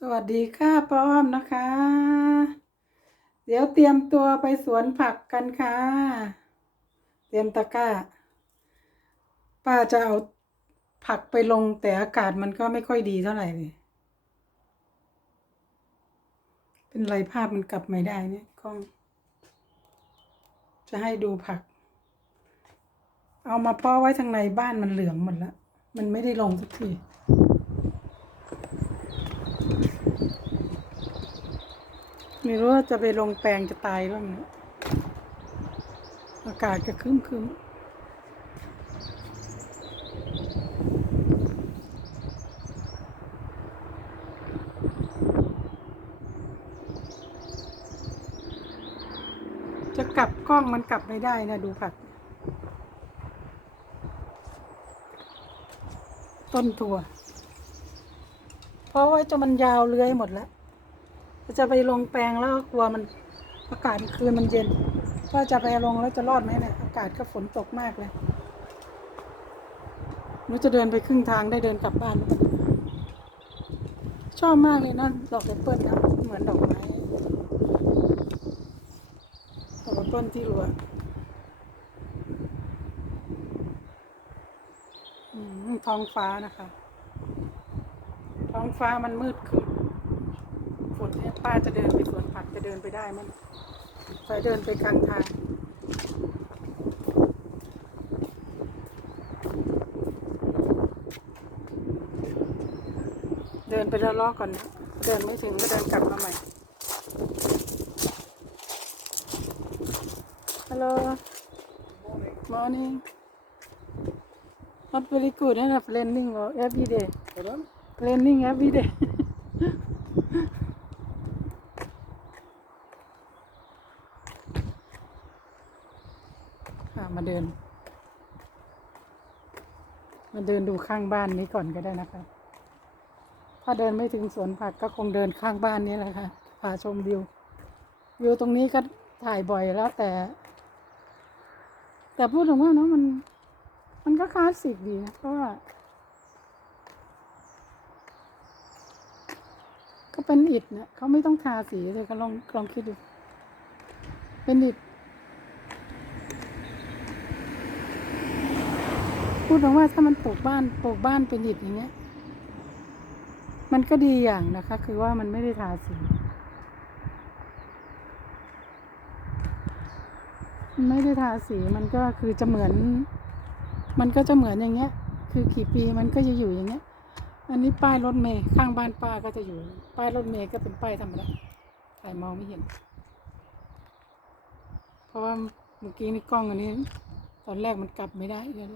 สวัสดีค่ะป้อมนะคะ เดี๋ยวเตรียมตัวไปสวนผักกันค่ะ เตรียมตะกร้า ป้าจะเอาผักไปลงแต่อากาศมันก็ไม่ค่อยดีเท่าไหร่เลย เป็นไรภาพมันกลับไม่ได้เนี่ยกล้อง จะให้ดูผัก เอามาเพาะไว้ทางในบ้านมันเหลืองหมดแล้ว มันไม่ได้ลงสักที ไม่รู้ว่าจะไปลงแปลงจะตายบ้างเนี่ยอากาศก็คึ้มคึ้มจะกลับกล้องมันกลับไม่ได้นะดูผัก ต้นถั่ว เพราะว่าจะมันยาวเลื้อยหมดแล้ว จะไปลงแปลงแล้วก็กลัวมันอากาศคืนมันเย็นว่าจะไปลงแล้วจะรอดไหมเนี่ยอากาศก็ฝนตกมากเลยหนูจะเดินไปครึ่งทางได้เดินกลับบ้านชอบมากเลยนะดอกแอปเปิลนะเหมือนดอกไม้ดอกแอปเปิลที่รัวท้องฟ้านะคะ ท้องฟ้ามันมืดขึ้น ฝนเนี่ยป้าจะเดินไปสวนผักจะเดินไปได้มั้ยไปเดินไปกลางทางเดินไปแล้วล้อก่อนนะเดินไม่ถึงก็เดินกลับมาใหม่ ฮัลโหล morning not very good eh planning or every day Pardon? planning every day ค่ะมาเดิน มาเดินดูข้างบ้านนี้ก่อนก็ได้นะคะ ถ้าเดินไม่ถึงสวนผักก็คงเดินข้างบ้านนี้แหละค่ะพาชมวิว วิวตรงนี้ก็ถ่ายบ่อยแล้วแต่ แต่พูดถึงว่าเนาะมัน มันก็คลาสสิกดีนะเพราะว่าก็เป็นอิฐเนี่ยเขาไม่ต้องทาสีเลยก็ลองลองคิดดู เป็นอิฐ พูดถึงว่าถ้ามันปลูกบ้านปลูกบ้านเป็นอิฐอย่างเงี้ย มันก็ดีอย่างนะคะ คือว่ามันไม่ได้ทาสีไม่ได้ทาสีมันก็คือจะเหมือน มันก็จะเหมือนอย่างเงี้ย คือกี่ปีมันก็จะอยู่อย่างเงี้ย อันนี้ป้ายรถเมย์ข้างบ้านป้าก็จะอยู่ ป้ายรถเมย์ก็เป็นป้ายธรรมดาถ่ายมองไม่เห็น เพราะว่าเมื่อกี้นี่กล้องอันนี้ ตอนแรกมันกลับไม่ได้เดี๋ยว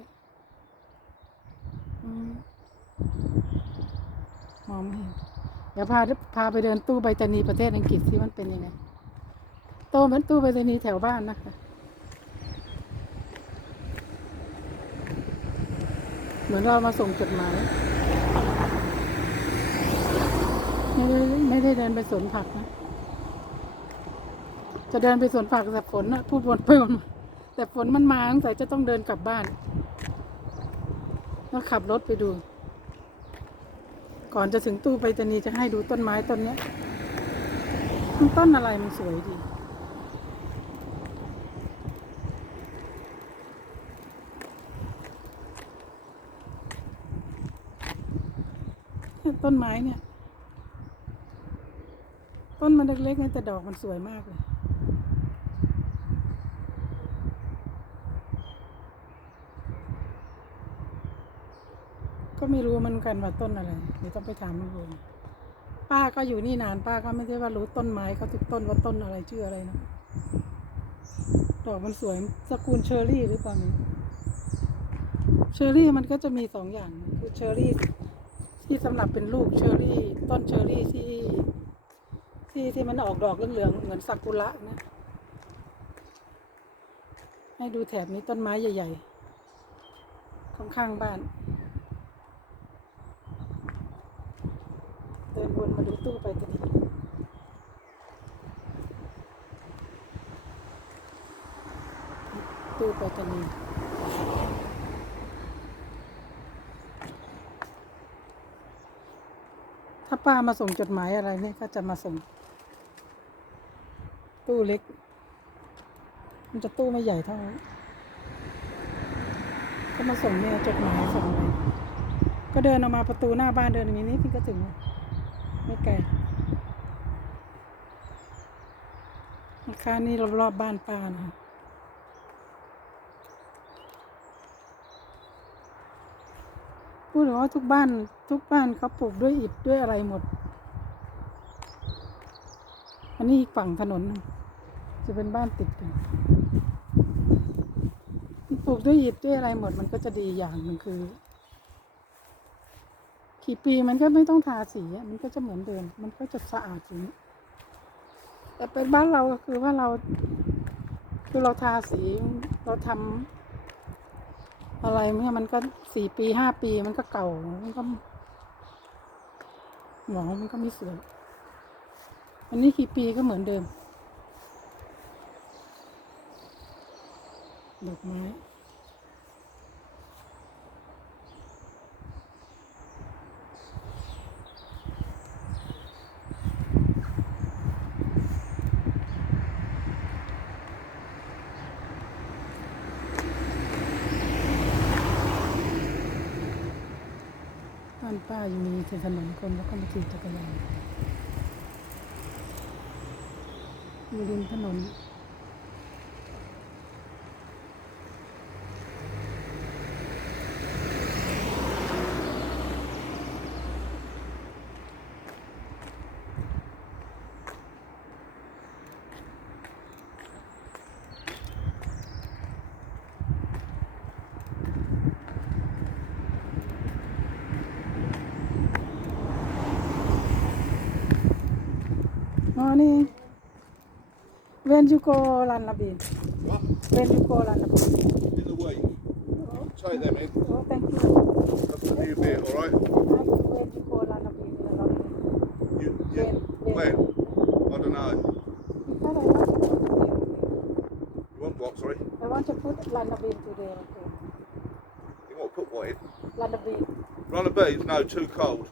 มองไม่เห็น เดี๋ยวพาพาไปเดินตู้ใบตานีประเทศอังกฤษที่มันเป็นยังไง โตเหมือนตู้ใบตานีแถวบ้านนะคะ เหมือนเรามาส่งจดหมาย ไม่ได้ไม่ได้เดินไปสวนผักนะ จะเดินไปสวนผักแต่ฝนนะพูดวนไปวนมาแต่ฝนมันมาตั้งแต่จะต้องเดินกลับบ้าน แล้วขับรถไปดู ก่อนจะถึงตู้ไปรษณีจะให้ดูต้นไม้ต้นเนี้ยมันต้นอะไรมันสวยดี ต้นไม้เนี่ย ต้นมันเล็กๆนะแต่ดอกมันสวยมากเลย ก็ไม่รู้เหมันกันว่าต้นอะไรเดี๋ยวต้องไปถามลุงป้าก็อยู่นี่นานป้าก็ไม่ได้ว่ารู้ต้นไม้เขาทุกต้นว่าต้นอะไรชื่ออะไรนะดอกมันสวยสกุลเชอร์รี่หรือเปล่าเนี่ยเชอร์รี่มันก็จะมีสองอย่างคือเชอร์รี่ที่สำหรับเป็นลูกเชอร์รี่ ต้นเชอร์รี่ที่ที่ที่มันออกดอกเหลืองๆเหมือนซากุระนะ ให้ดูแถบนี้ต้นไม้ใหญ่ๆข้างๆบ้าน ดินวนมาดูตู้ไปกันดีตู้ไปกันดีถ้าป้ามาส่งจดหมายอะไรเนี่ยก็จะมาส่ง ตู้เล็ก มันจะตู้ไม่ใหญ่เท่าก็มาส่งเนี่ยจดหมายส่งอะไรก็เดินออกมาประตูหน้าบ้านเดินอย่างนี้นิดนึงก็ถึง ไม่ไกลราคานี่รอบๆบบ้านป้านะคะพูดถึงว่าทุกบ้านทุกบ้านเขาปลูกด้วยอิฐด้วยอะไรหมด อันนี้อีกฝั่งถนน จะเป็นบ้านติดกันปลูกด้วยอิฐด้วยอะไรหมดมันก็จะดีอย่างหนึ่งคือ กี่ปีมันก็ไม่ต้องทาสีมันก็จะเหมือนเดิม มันก็จะสะอาดอย่างนี้แต่เป็นบ้านเราก็คือว่าเรา คือเราทาสีเราทำอะไรเนี่ยมันก็สี่ปีห้าปีมันก็เก่ามันก็หมองมันก็ไม่สวยอันนี้กี่ปีก็เหมือนเดิมดอกไม้ ป้ายังมีถนนคนแล้วก็มาขี่จักรยานอยู่ริมถนน Morning. When you go Lanabin? What? When you go Lanabin? In the week. Take them in. Oh, thank you. That's the new bit, alright? When you go Lanabin? You, yeah. When? When? I don't know. I want to put. You want what, sorry? I want to put Lanabin today. Okay. You want to put what in? Lanabin. Run a bees? No, too cold.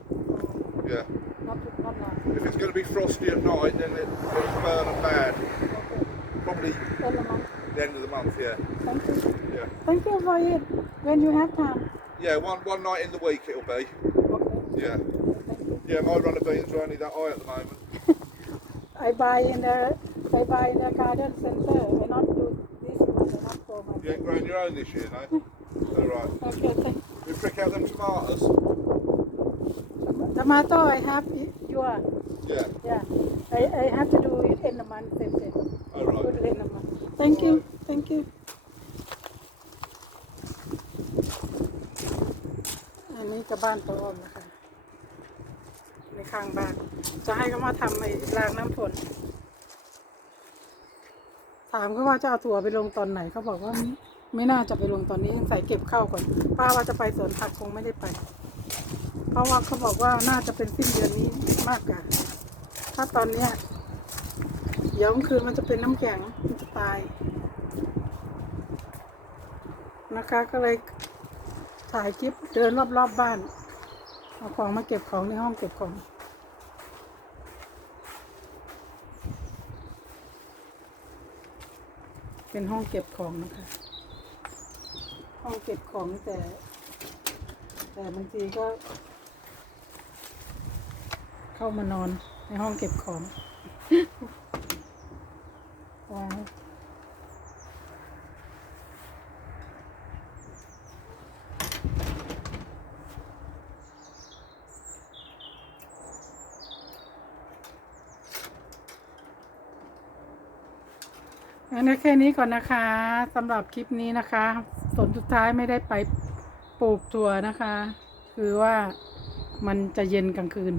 Yeah. Not, not now. If it's going to be frosty at night, then it, it'll burn and bad. Okay. Probably Tell the mom. the end of the month, yeah. Thank you. Yeah. Thank you for it. When you have time. Yeah, one one night in the week it'll be. Okay. Yeah. Yeah, my runner beans are only that high at the moment. I buy in the I buy in the garden center. I not do this one. I not for my. You ain't grown your own this year, no? Alright. Okay. Thank you. We pick out them tomatoes. Tomato, I have it- your, Yeah. yeah. I, I have to do it in a month, same day. Alright. Put it in a month. Thank you, thank you. อันนี้จะบ้านตัวอ้อมนะคะ ในข้างบ้าน จะให้เขามาทำไอ้รางน้ำฝน ถามเขาว่าจะเอาถั่วไปลงตอนไหนเขาบอกว่าไม่ไม่น่าจะไปลงตอนนี้ใส่เก็บข้าวก่อน ป้าว่าจะไปสวนผักคงไม่ได้ไป เพราะว่าเขาบอกว่าน่าจะเป็นสิ้นเดือนนี้มากกว่าถ้าตอนเนี้ยเดี๋ยวคืนมันจะเป็นน้ำแข็งมันจะตาย นะคะก็เลยถ่ายคลิปเดินรอบๆบบ้านเอาของมาเก็บของในห้องเก็บของเป็นห้องเก็บของนะคะ ห้องเก็บของแต่ แต่บางทีก็ เข้ามานอนในห้องเก็บของว้าวงั้นแค่นี้ก่อนนะคะสำหรับคลิปนี้นะคะส่วนสุดท้ายไม่ได้ไปปลูกถั่วนะคะ คือว่ามันจะเย็นกลางคืน